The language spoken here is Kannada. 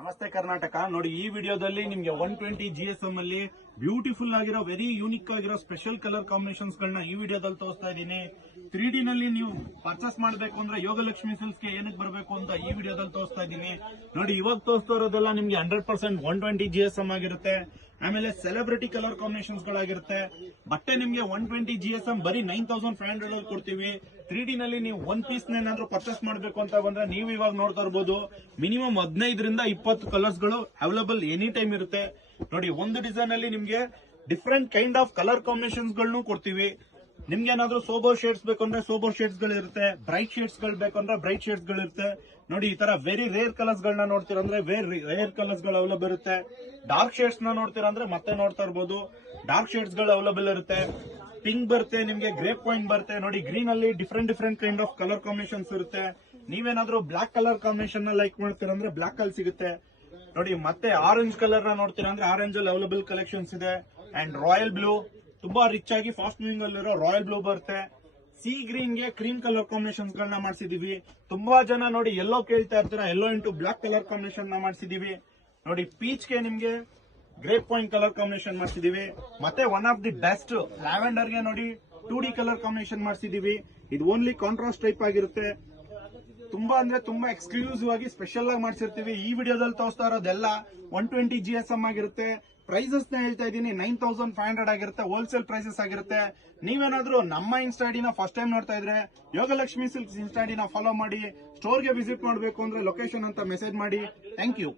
ನಮಸ್ತೆ ಕರ್ನಾಟಕ. ನೋಡಿ, ಈ ವಿಡಿಯೋದಲ್ಲಿ ನಿಮ್ಗೆ 120 GSM ಅಲ್ಲಿ ಬ್ಯೂಟಿಫುಲ್ ಆಗಿರೋ ವೆರಿ ಯೂನಿಕ್ ಆಗಿರೋ ಸ್ಪೆಷಲ್ ಕಲರ್ ಕಾಂಬಿನೇಷನ್ಸ್ ಗಳನ್ನ ಈ ವಿಡಿಯೋದಲ್ಲಿ ತೋರಿಸ್ತಾ ಇದ್ದೀನಿ. 3D ನಲ್ಲಿ ನೀವು ಪರ್ಚೇಸ್ ಮಾಡಬೇಕು ಅಂದ್ರೆ ಯೋಗಲಕ್ಷ್ಮಿ ಸಿಲ್ಕ್ಸ್ ಗೆ ಏನಕ್ಕೆ ಬರಬೇಕು ಅಂತ ಈ ವಿಡಿಯೋದಲ್ಲಿ ತೋರಿಸ್ತಾ ಇದ್ದೀನಿ. ನೋಡಿ, ಇವಾಗ ತೋರಿಸ್ತಾ ಇರೋದೆಲ್ಲ ನಿಮ್ಗೆ 100% 120 GSM ಆಗಿರುತ್ತೆ. ಆಮೇಲೆ ಸೆಲೆಬ್ರಿಟಿ ಕಲರ್ ಕಾಂಬಿನೇಷನ್ಸ್ ಗಳಾಗಿರುತ್ತೆ. ಬಟ್ಟೆ ನಿಮ್ಗೆ 120 GSM ಬರೀ 9500 ಅಲ್ಲಿ ಕೊಡ್ತೀವಿ. 3D ನಲ್ಲಿ ನೀವು ಒನ್ ಪೀಸ್ ಏನಾದ್ರೂ ಪರ್ಚೇಸ್ ಮಾಡಬೇಕು ಅಂತ ಬಂದ್ರೆ ನೀವು ಇವಾಗ ನೋಡ್ತಾ ಇರಬಹುದು, ಮಿನಿಮಮ್ 15 ರಿಂದ 20 ಕಲರ್ಸ್ ಗಳು ಅವೈಲೇಬಲ್ ಎನಿ ಟೈಮ್ ಇರುತ್ತೆ. ನೋಡಿ, ಒಂದು ಡಿಸೈನ್ ಅಲ್ಲಿ ನಿಮ್ಗೆ different kind of colour combinations ಗಳನ್ನು ಕೊಡ್ತೀವಿ. ನಿಮ್ಗೆ ಏನಾದ್ರೂ ಸೋಬರ್ ಶೇಡ್ಸ್ ಬೇಕಂದ್ರೆ ಸೋಬರ್ ಶೇಡ್ಸ್ ಗಳು ಇರುತ್ತೆ, ಬ್ರೈಟ್ ಶೇಡ್ಸ್ ಗಳು ಬೇಕಂದ್ರೆ ಬ್ರೈಟ್ ಶೇಡ್ಸ್ ಗಳು ಇರುತ್ತೆ. ನೋಡಿ, ಈ ತರ ವೆರಿ ರೇರ್ ಕಲರ್ಸ್ ಗಳನ್ನ ನೋಡ್ತೀರಾ ಅಂದ್ರೆ ವೆರಿ ರೇರ್ ಕಲರ್ಸ್ ಗಳು ಅವೈಲೇಬಲ್ ಇರುತ್ತೆ. ಡಾರ್ಕ್ ಶೇಡ್ಸ್ ನ ನೋಡ್ತೀರಾ ಅಂದ್ರೆ ಮತ್ತೆ ನೋಡ್ತಾ ಇರಬಹುದು, ಡಾರ್ಕ್ ಶೇಡ್ಸ್ ಗಳು ಅವೈಲೇಬಲ್ ಇರುತ್ತೆ. ಪಿಂಕ್ ಬರುತ್ತೆ, ನಿಮ್ಗೆ ಗ್ರೇಪ್ ಪಾಯಿಂಟ್ ಬರುತ್ತೆ. ನೋಡಿ, ಗ್ರೀನ್ ಅಲ್ಲಿ different kind of colour combinations ಇರುತ್ತೆ. ನೀವೇನಾದ್ರೂ ಬ್ಲಾಕ್ ಕಲರ್ ಕಾಂಬಿನೇಷನ್ ಲೈಕ್ ಮಾಡ್ತೀರಾ ಅಂದ್ರೆ ಬ್ಲಾಕ್ ಅಲ್ಲಿ ಸಿಗುತ್ತೆ. ನೋಡಿ, ಮತ್ತೆ ಆರೆಂಜ್ ಕಲರ್ ನ ನೋಡ್ತೀರಾ ಅಂದ್ರೆ ಆರೆಂಜ್ ಅಲ್ಲಿ ಅವೈಲೇಬಲ್ ಕಲೆಕ್ಷನ್ಸ್ ಇದೆ. ಅಂಡ್ ರಾಯಲ್ ಬ್ಲೂ, ತುಂಬಾ ರಿಚ್ ಆಗಿ ಫಾಸ್ಟ್ ಮೂವಿಂಗ್ ಅಲ್ಲಿರೋ ರಾಯಲ್ ಬ್ಲೂ ಬರುತ್ತೆ. ಸಿ ಗ್ರೀನ್ ಗೆ ಕ್ರೀಮ್ ಕಲರ್ ಕಾಂಬಿನೇಷನ್ಸ್ ಗಳನ್ನ ಮಾಡಿಸಿದೀವಿ. ತುಂಬಾ ಜನ ನೋಡಿ ಯೆಲ್ಲೋ ಕೇಳ್ತಾ ಇರ್ತೀರಾ, yellow into black colour combination ನ ಮಾಡಿಸಿದೀವಿ. ನೋಡಿ, ಪೀಚ್ ಗೆ ನಿಮ್ಗೆ ಗ್ರೇಪ್ ಪಾಯಿಂಟ್ ಕಲರ್ ಕಾಂಬಿನೇಷನ್ ಮಾಡಿಸಿದೀವಿ. ಮತ್ತೆ one of the best lavender ಗೆ ನೋಡಿ 2D ಕಲರ್ ಕಾಂಬಿನೇಷನ್ ಮಾಡಿಸಿದೀವಿ. ಇದು ಓನ್ಲಿ ಕಾಂಟ್ರಾಸ್ಟ್ ಟೈಪ್ ಆಗಿರುತ್ತೆ. ತುಂಬಾ ಅಂದ್ರೆ ತುಂಬಾ ಎಕ್ಸ್ಕ್ಲೂಸಿವ್ ಆಗಿ ಸ್ಪೆಷಲ್ ಆಗಿ ಮಾಡಿಸಿರ್ತೀವಿ. ಈ ವಿಡಿಯೋದಲ್ಲಿ ತೋರಿಸ್ತಾ ಇರೋದೆಲ್ಲ 120 GSM ಆಗಿರುತ್ತೆ. ಪ್ರೈಸಸ್ ನ ಹೇಳ್ತಾ ಇದ್ದೀನಿ, 9500 ಆಗಿರುತ್ತೆ. ಹೋಲ್ಸೇಲ್ ಪ್ರೈಸಸ್ ಆಗಿರುತ್ತೆ. ನೀವೇನಾದ್ರೂ ನಮ್ಮ ಇನ್ಸ್ಟಾಡಿನ ಫಸ್ಟ್ ಟೈಮ್ ನೋಡ್ತಾ ಇದ್ರೆ ಯೋಗಲಕ್ಷ್ಮಿ ಸಿಲ್ಕ್ಸ್ ಇನ್ಸ್ಟಾಡಿನ ಫಾಲೋ ಮಾಡಿ. ಸ್ಟೋರ್ಗೆ ವಿಸಿಟ್ ಮಾಡಬೇಕು ಅಂದ್ರೆ ಲೊಕೇಶನ್ ಅಂತ ಮೆಸೇಜ್ ಮಾಡಿ. Thank you.